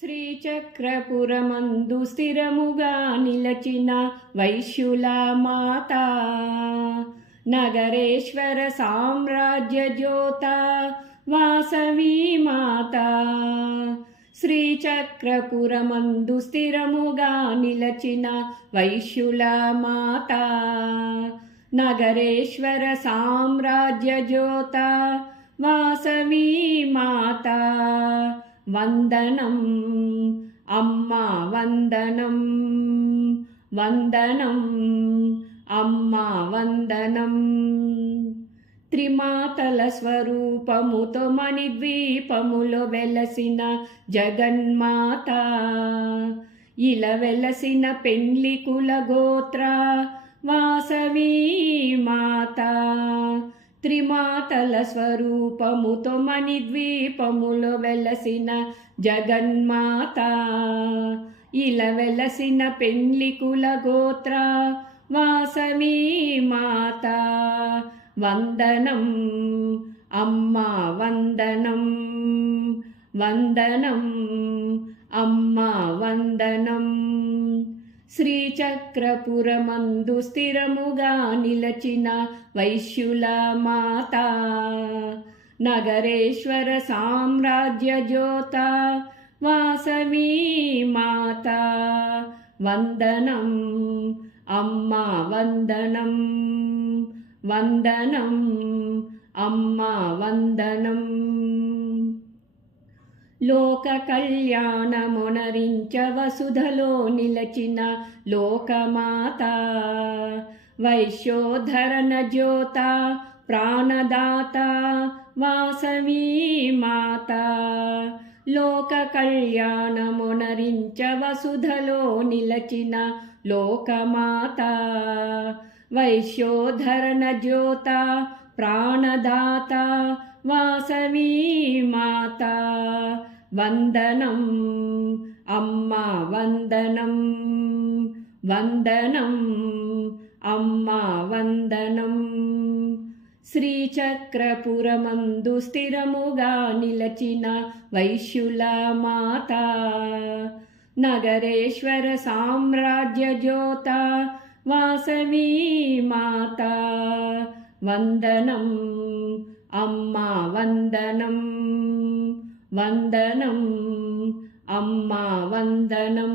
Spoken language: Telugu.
శ్రీచక్రపురమందు స్థిరముగా నిలచిన వైశ్యుల మాత నగరేశ్వర సామ్రాజ్య జ్యోత వాసవి మాత. శ్రీచక్రపురమందు స్థిరముగా నిలచిన వైశ్యుల మాత నగరేశ్వర సామ్రాజ్య జ్యోత వాసవి మాత. వందనం. అమ్మా వందనం. వందనం. అమ్మా వందనం. త్రిమాతల స్వరూపముతో మణిద్వీపములో వెలసిన జగన్మాత ఇలా వెలసిన పెండ్లి కుల గోత్ర వాసవి మాత త్రిమాతల స్వరూపముతో మణిద్వీపములో వెలసిన జగన్మాత ఇలా వెలసిన పెండ్లి కుల గోత్ర వాసవి మాత. వందనం అమ్మా వందనం వందనం అమ్మా వందనం. శ్రీచక్రపురమందు స్థిరముగా నిలచిన వైశ్యుల మాత. నగరేశ్వర సామ్రాజ్య జ్యోత వాసవీ మాత. వందనం అమ్మా వందనం వందనం అమ్మా వందనం. లోక కళ్యాణమునరించ వసుధలో నిలచిన లోకమాత. వైశ్యోధరణ జ్యోత ప్రాణదాత వాసవీ మాత. లోక కళ్యాణమునరించ వసుధలో నిలచిన లోకమాత. వైశ్యోధరణ జ్యోత ప్రాణదాత వాసవీ మాత. వందనం అమ్మా వందనం వందనం అమ్మా వందనం శ్రీచక్రపురమందు స్థిరముగా నిలచిన వైశ్యుల మాత నగరేశ్వర సామ్రాజ్య జ్యోత వాసవి మాత వందనం అమ్మా వందనం వందనం అమ్మా వందనం